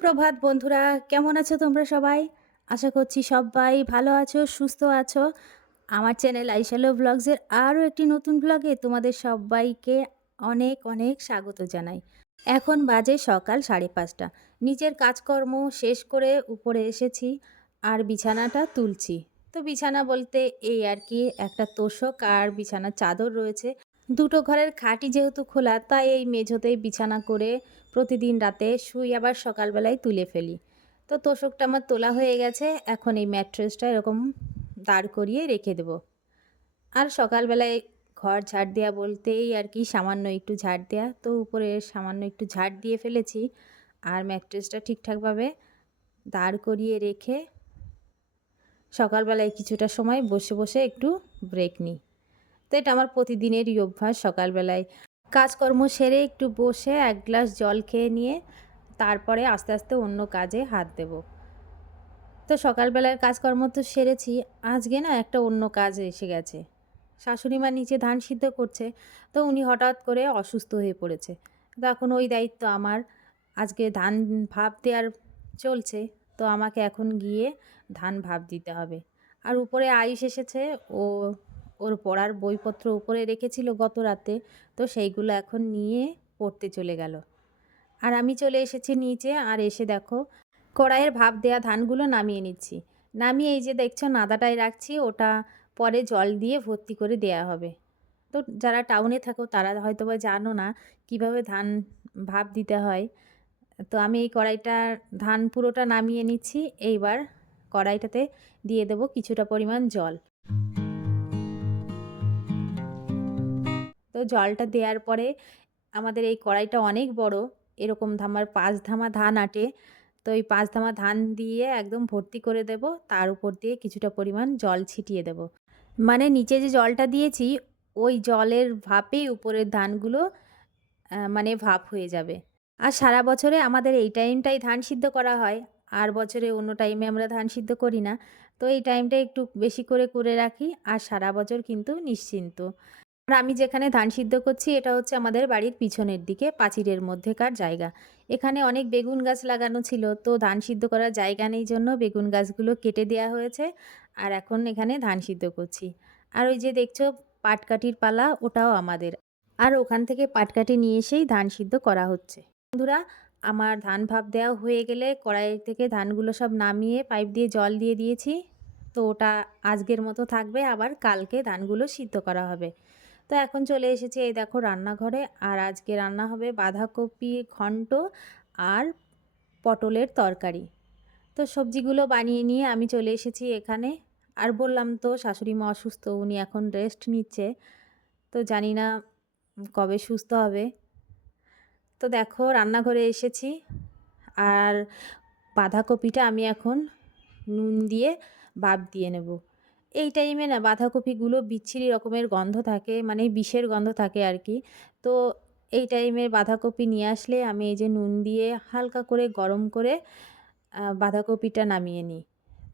সুপ্রভাত বন্ধুরা, কেমন আছো তোমরা সবাই? আশা করছি সবাই ভালো আছো, সুস্থ আছো। আমার চ্যানেল আইশালো ব্লগসের আরও একটি নতুন ব্লগে তোমাদের সবাইকে অনেক অনেক স্বাগত জানাই। এখন বাজে সকাল সাড়ে পাঁচটা। নিজের কাজকর্ম শেষ করে উপরে এসেছি আর বিছানাটা তুলছি। তো বিছানা বলতে এই আর কি, একটা তোষক আর বিছানার চাদর রয়েছে। দুটো ঘরের খাটই যেহেতু খোলা, তাই এই মেঝোতেই বিছানা করে প্রতিদিন রাতে শুই আবার সকালবেলায় তুলে ফেলি। তো তোষকটা আমার তোলা হয়ে গেছে, এখন এই ম্যাট্রেসটা এরকম দাঁড় করিয়ে রেখে দেবো। আর সকালবেলায় ঘর ঝাড় দেওয়া বলতেই আর কি সামান্য একটু ঝাড় দেওয়া তো উপরে সামান্য একটু ঝাড় দিয়ে ফেলেছি। আর ম্যাট্রেসটা ঠিকঠাকভাবে দাঁড় করিয়ে রেখে সকালবেলায় কিছুটা সময় বসে বসে একটু ব্রেক নিই। তো এটা আমার প্রতিদিনেরই অভ্যাস সকালবেলায়। কাজকর্ম সেরে একটু বসে এক গ্লাস জল খেয়ে নিয়ে তারপরে আস্তে আস্তে অন্য কাজে হাত দেব। তো সকালবেলার কাজকর্ম তো সেরেছি, আজকে না একটা অন্য কাজ এসে গেছে। শাশুড়ি মা নিচে ধান সিদ্ধ করছে, তো উনি হঠাৎ করে অসুস্থ হয়ে পড়েছে। তো এখন ওই দায়িত্ব আমার, আজকে ধান ভাব দেওয়ার চলছে, তো আমাকে এখন গিয়ে ধান ভাব দিতে হবে। আর উপরে আয়ুষ এসেছে, ও ওর পড়ার বইপত্র উপরে রেখেছিল গত রাতে, তো সেইগুলো এখন নিয়ে পড়তে চলে গেল। আর আমি চলে এসেছি নিচে, আর এসে দেখো, কড়াইয়ের ভাপ দেওয়া ধানগুলো নামিয়ে নিচ্ছি। নামিয়ে এই যে দেখছ, নাদাটায় রাখছি, ওটা পরে জল দিয়ে ভর্তি করে দেয়া হবে। তো যারা টাউনে থাকো, তারা হয়তো বা জানো না কীভাবে ধান ভাপ দিতে হয়। তো আমি এই কড়াইটা, ধান পুরোটা নামিয়ে নিচ্ছি, এইবার কড়াইটাতে দিয়ে দেবো কিছুটা পরিমাণ জল। জলটা দেওয়ার পরে আমাদের এই কড়াইটা অনেক বড়, এরকম ধামার পাঁচ ধামা ধান আটে, তো এই পাঁচ ধামা ধান দিয়ে একদম ভর্তি করে দেব, তার উপর দিয়ে কিছুটা পরিমাণ জল ছিটিয়ে দেব। মানে নিচে যে জলটা দিয়েছি, ওই জলের ভাপেই উপরের ধানগুলো মানে ভাপ হয়ে যাবে। আর সারা বছরে আমাদের এই টাইমটাই ধান সিদ্ধ করা হয়, আর বছরে অন্য টাইমে আমরা ধান সিদ্ধ করি না। তো এই টাইমটা একটু বেশি করে করে রাখি, আর সারা বছর কিন্তু নিশ্চিন্ত। আর আমি যেখানে ধান সিদ্ধ করছি, এটা হচ্ছে আমাদের বাড়ির পিছনের দিকে পাঁচিরের মধ্যেকার জায়গা। এখানে অনেক বেগুন গাছ লাগানো ছিল, তো ধান সিদ্ধ করার জায়গা নেই জন্য বেগুন গাছগুলো কেটে দেওয়া হয়েছে, আর এখন এখানে ধান সিদ্ধ করছি। আর ওই যে দেখছ, পাটকাঠির পালা, ওটাও আমাদের। আর ওখান থেকে পাটকাঠি নিয়ে এসেই ধান সিদ্ধ করা হচ্ছে। বন্ধুরা, আমার ধান ভাপ দেওয়া হয়ে গেলে কড়াই থেকে ধানগুলো সব নামিয়ে পাইপ দিয়ে জল দিয়ে দিয়েছি। তো ওটা আজকের মতো থাকবে, আবার কালকে ধানগুলো সিদ্ধ করা হবে। তো এখন চলে এসেছি এই দেখো রান্নাঘরে। আর আজকে রান্না হবে বাঁধাকপি ঘন্ট আর পটলের তরকারি। তো সবজিগুলো বানিয়ে নিয়ে আমি চলে এসেছি এখানে। আর বললাম তো শাশুড়ি মা অসুস্থ, উনি এখন রেস্ট নিচ্ছে। তো জানি না কবে সুস্থ হবে। তো দেখো রান্নাঘরে এসেছি। আর বাঁধাকপিটা আমি এখন নুন দিয়ে ভাপ দিয়ে নেব। এই টাইমে না বাঁধাকপিগুলো বিচ্ছিরি রকমের গন্ধ থাকে মানে বিষের গন্ধ থাকে আর কি তো এই টাইমে বাঁধাকপি নিয়ে আসলে আমি এই যে নুন দিয়ে হালকা করে গরম করে বাঁধাকপিটা নামিয়ে নিই।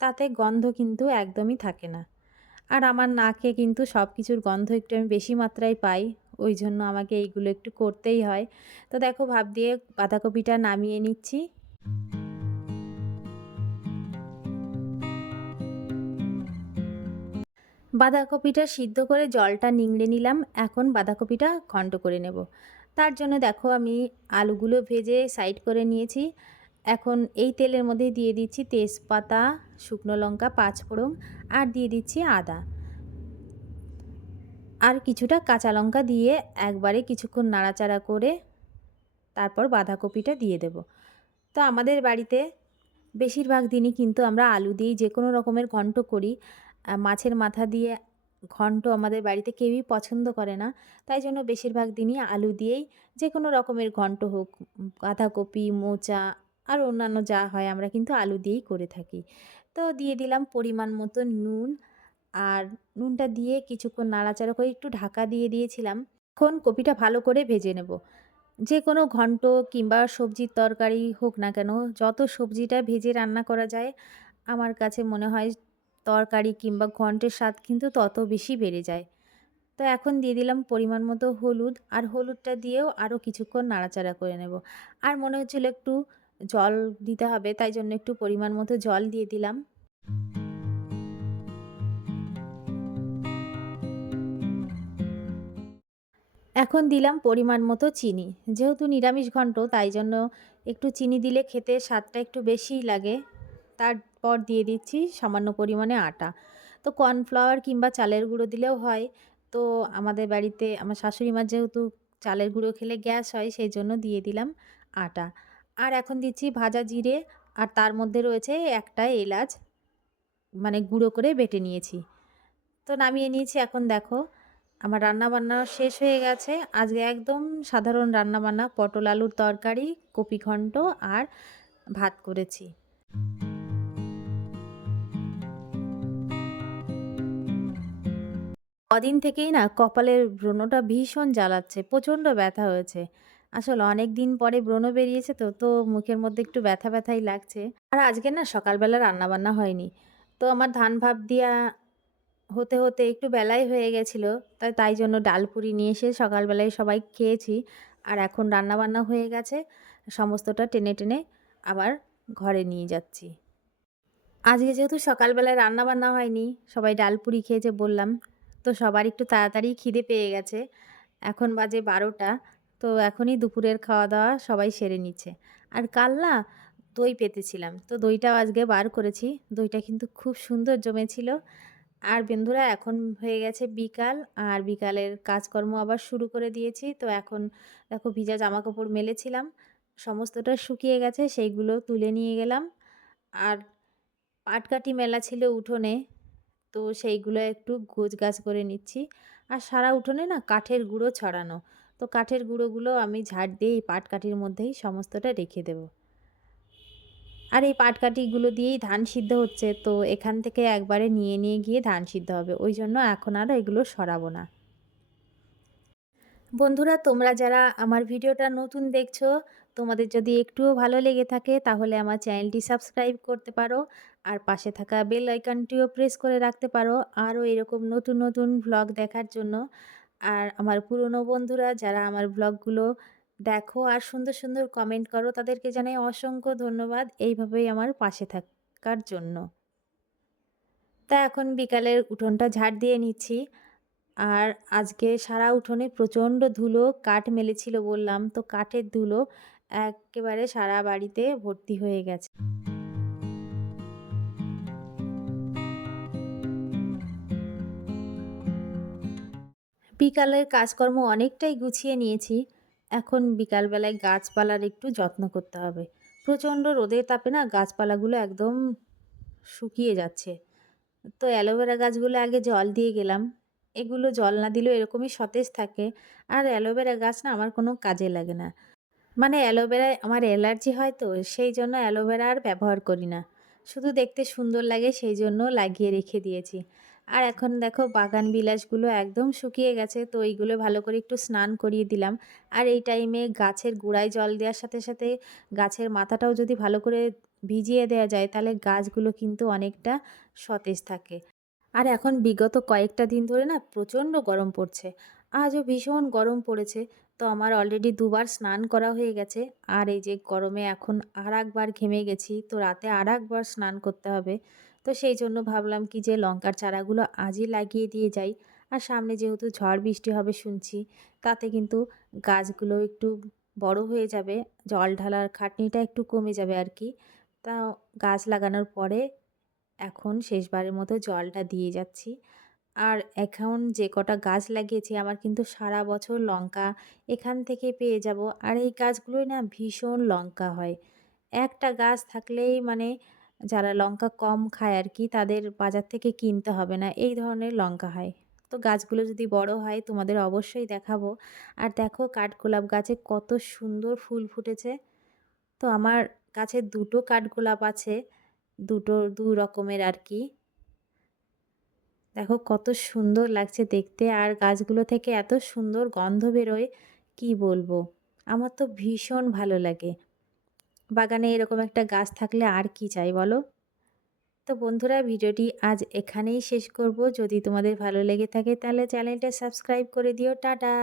তাতে গন্ধ কিন্তু একদমই থাকে না। আর আমার নাকে কিন্তু সব কিছুর গন্ধ একটু আমি বেশি মাত্রায় পাই, ওই জন্য আমাকে এইগুলো একটু করতেই হয়। তো দেখো ভাব দিয়ে বাঁধাকপিটা নামিয়ে নিচ্ছি। বাঁধাকপিটা সিদ্ধ করে জলটা নিংড়ে নিলাম। এখন বাঁধাকপিটা ঘন্ট করে নেব। তার জন্য দেখো আমি আলুগুলো ভেজে সাইড করে নিয়েছি। এখন এই তেলের মধ্যে দিয়ে দিচ্ছি তেজপাতা, শুকনো লঙ্কা, পাঁচফোড়ন আর দিয়ে দিচ্ছি আদা। আর কিছুটা কাঁচা লঙ্কা দিয়ে একবারে কিছুক্ষণ নাড়াচাড়া করে তারপর বাঁধাকপিটা দিয়ে দেব। তো আমাদের বাড়িতে বেশিরভাগ দিনই কিন্তু আমরা আলু দিয়েই যে কোনো রকমের ঘন্ট করি। মাছের মাথা দিয়ে ঘন্ট আমাদের বাড়িতে কেউই পছন্দ করে না। তাই জন্য বেশিরভাগ দিনই আলু দিয়েই যে কোনো রকমের ঘন্ট হোক, বাঁধাকপি, মোচা আর অন্যান্য যা হয় আমরা কিন্তু আলু দিয়েই করে থাকি। তো দিয়ে দিলাম পরিমাণ মতো নুন আর নুনটা দিয়ে কিছুক্ষণ নাড়াচাড়া করে একটু ঢাকা দিয়ে দিয়েছিলাম। এখন কপিটা ভালো করে ভেজে নেব। যে কোনো ঘন্ট কিংবা সবজির তরকারি হোক না কেন, যত সবজিটা ভেজে রান্না করা যায়, আমার কাছে মনে হয় তরকারি কিংবা ঘন্টের স্বাদ কিন্তু তত বেশি বেড়ে যায়। তো এখন দিয়ে দিলাম পরিমাণ মতো হলুদ, আর হলুদটা দিয়েও আরও কিছুক্ষণ নাড়াচাড়া করে নেব। আর মনে হচ্ছিল একটু জল দিতে হবে, তাই জন্য একটু পরিমাণ মতো জল দিয়ে দিলাম। এখন দিলাম পরিমাণ মতো চিনি। যেহেতু নিরামিষ ঘন্ট, তাই জন্য একটু চিনি দিলে খেতে স্বাদটা একটু বেশিই লাগে। তারপর দিয়ে দিচ্ছি সামান্য পরিমাণে আটা। তো কর্নফ্লাওয়ার কিংবা চালের গুঁড়ো দিলেও হয়। তো আমাদের বাড়িতে, আমার শাশুড়ি মার যেহেতু চালের গুঁড়ো খেলে গ্যাস হয়, সেই জন্য দিয়ে দিলাম আটা। আর এখন দিচ্ছি ভাজা জিরে আর তার মধ্যে রয়েছে একটা এলাচ মানে গুঁড়ো করে বেটে নিয়েছি। তো নামিয়ে নিয়েছি এখন দেখো, আমার রান্না বান্না শেষ হয়ে গেছে। আজকে একদম সাধারণ রান্না বান্না পটল আলুর তরকারি, কপি ঘন্ট আর ভাত করেছি। কদিন থেকেই না কপালের ব্রণটা ভীষণ জ্বালাচ্ছে, প্রচণ্ড ব্যথা হয়েছে। আসলে অনেক দিন পরে ব্রণ বেরিয়েছে তো তো মুখের মধ্যে একটু ব্যথা ব্যথাই লাগছে। আর আজকে না সকালবেলা রান্না বান্না হয়নি। তো আমার ধান ভাব দিয়া হতে হতে একটু বেলাই হয়ে গেছিল, তাই তাই জন্য ডাল পুরি নিয়ে এসে সকালবেলায় সবাই খেয়েছি। আর এখন রান্না বান্না হয়ে গেছে, সমস্তটা টেনে টেনে আবার ঘরে নিয়ে যাচ্ছি। আজকে যেহেতু সকালবেলায় রান্না বান্না হয়নি, সবাই ডাল পুরি খেয়েছে বললাম। তো সবার একটু তাড়াতাড়ি খিদে পেয়ে গেছে। এখন বাজে বারোটা, তো এখনই দুপুরের খাওয়া দাওয়া সবাই সেরে নিচ্ছে। আর কাল না দই পেতেছিলাম, তো দইটাও আজকে বার করেছি। দইটা কিন্তু খুব সুন্দর জমেছিল। আর বন্ধুরা, এখন হয়ে গেছে বিকাল, আর বিকালের কাজকর্ম আবার শুরু করে দিয়েছি। তো এখন দেখো ভিজা জামা কাপড় মেলেছিলাম, সমস্তটা শুকিয়ে গেছে, সেইগুলো তুলে নিয়ে গেলাম। আর পাটকাঠি মেলা ছিল উঠোনে তো সেইগুলো একটু গোছ গাছ করে নিচ্ছি। আর সারা উঠোনে না কাঠের গুঁড়ো ছড়ানো। তো কাঠের গুঁড়োগুলো আমি ঝাড় দিয়ে এই পাটকাঠির মধ্যেই সমস্তটা রেখে দেব। আর এই পাটকাঠিগুলো দিয়েই ধান সিদ্ধ হচ্ছে। তো এখান থেকে একবারে নিয়ে নিয়ে গিয়ে ধান সিদ্ধ হবে। ওই জন্য এখন আর এগুলো সরাবো না। বন্ধুরা, তোমরা যারা আমার ভিডিওটা নতুন দেখছ তোমাদের যদি একটুও ভালো লেগে থাকে, তাহলে আমার চ্যানেলটি সাবস্ক্রাইব করতে পারো। আর পাশে থাকা বেল আইকনটিও প্রেস করে রাখতে পারো আরও এরকম নতুন নতুন ভ্লগ দেখার জন্য। আর আমার পুরনো বন্ধুরা, যারা আমার ব্লগগুলো দেখো আর সুন্দর সুন্দর কমেন্ট করো, তাদেরকে জানাই অসংখ্য ধন্যবাদ। এইভাবেই আমার পাশে থাকার জন্য। তা এখন বিকালের উঠোনটা ঝাড় দিয়ে নিচ্ছি। আর আজকে সারা উঠোনে প্রচণ্ড ধুলো, কাঠ মেলেছিল বললাম। তো কাঠের ধুলো একেবারে সারা বাড়িতে ভর্তি হয়ে গেছে। বিকালের কাজকর্ম অনেকটাই গুছিয়ে নিয়েছি। এখন বিকালবেলায় গাছপালার একটু যত্ন করতে হবে। প্রচণ্ড রোদের তাপে না গাছপালাগুলো একদম শুকিয়ে যাচ্ছে। তো অ্যালোভেরা গাছগুলো আগে জল দিয়ে গেলাম। এগুলো জল না দিলেও এরকমই সতেজ থাকে। আর অ্যালোভেরা গাছ না আমার কোনো কাজে লাগে না। মানে অ্যালোভেরায় আমার অ্যালার্জি হয় তো, সেই জন্য অ্যালোভেরা আর ব্যবহার করি না। শুধু দেখতে সুন্দর লাগে, সেই জন্য লাগিয়ে রেখে দিয়েছি। আর এখন দেখো বাগান বিলাসগুলো একদম শুকিয়ে গেছে, তো এইগুলো ভালো করে একটু স্নান করিয়ে দিলাম। আর এই টাইমে গাছের গোড়ায় জল দেওয়ার সাথে সাথে গাছের মাথাটাও যদি ভালো করে ভিজিয়ে দেওয়া যায়, তাহলে গাছগুলো কিন্তু অনেকটা সতেজ থাকে। আর এখন বিগত কয়েকটা দিন ধরে না প্রচণ্ড গরম পড়ছে। আজও ভীষণ গরম পড়েছে। তো আমার অলরেডি দুবার স্নান করা হয়ে গেছে। আর এই যে গরমে এখন আর একবার ঘেমে গেছি। তো রাতে আর একবার স্নান করতে হবে। তো সেই জন্য ভাবলাম কি যে লঙ্কার চারাগুলো আজই লাগিয়ে দিয়ে যাই। আর সামনে যেহেতু ঝড় বৃষ্টি হবে শুনছি, তাতে কিন্তু গাছগুলো একটু বড় হয়ে যাবে। জল ঢালার খাটনিটা একটু কমে যাবে আর কি। তা গাছ লাগানোর পরে এখন শেষবারের মতো জলটা দিয়ে যাচ্ছি। আর এখন যে কটা গাছ লাগিয়েছি, আমার কিন্তু সারা বছর লঙ্কা এখান থেকে পেয়ে যাব। আর এই গাছগুলোই না ভীষণ লঙ্কা হয়। একটা গাছ থাকলেই মানে যারা লঙ্কা কম খায় আর কি তাদের বাজার থেকে কিনতে হবে না, এই ধরনের লঙ্কা হয়। তো গাছগুলো যদি বড় হয়, তোমাদের অবশ্যই দেখাবো। আর দেখো কাঠগোলাপ গাছে কত সুন্দর ফুল ফুটেছে। তো আমার কাছে দুটো কাঠগোলাপ আছে, দুটো দু রকমের আর কি দেখো কত সুন্দর লাগছে দেখতে আর গাছগুলো থেকে এত সুন্দর গন্ধ বেরোয়, কি বলব? আমার তো ভীষণ ভালো লাগে। বাগানে এরকম একটা গাছ থাকলে আর কি চাই বলো? তো বন্ধুরা, ভিডিওটি আজ এখানেই শেষ করব। যদি তোমাদের ভালো লেগে থাকে তাহলে চ্যানেলটা সাবস্ক্রাইব করে দিও। টাটা!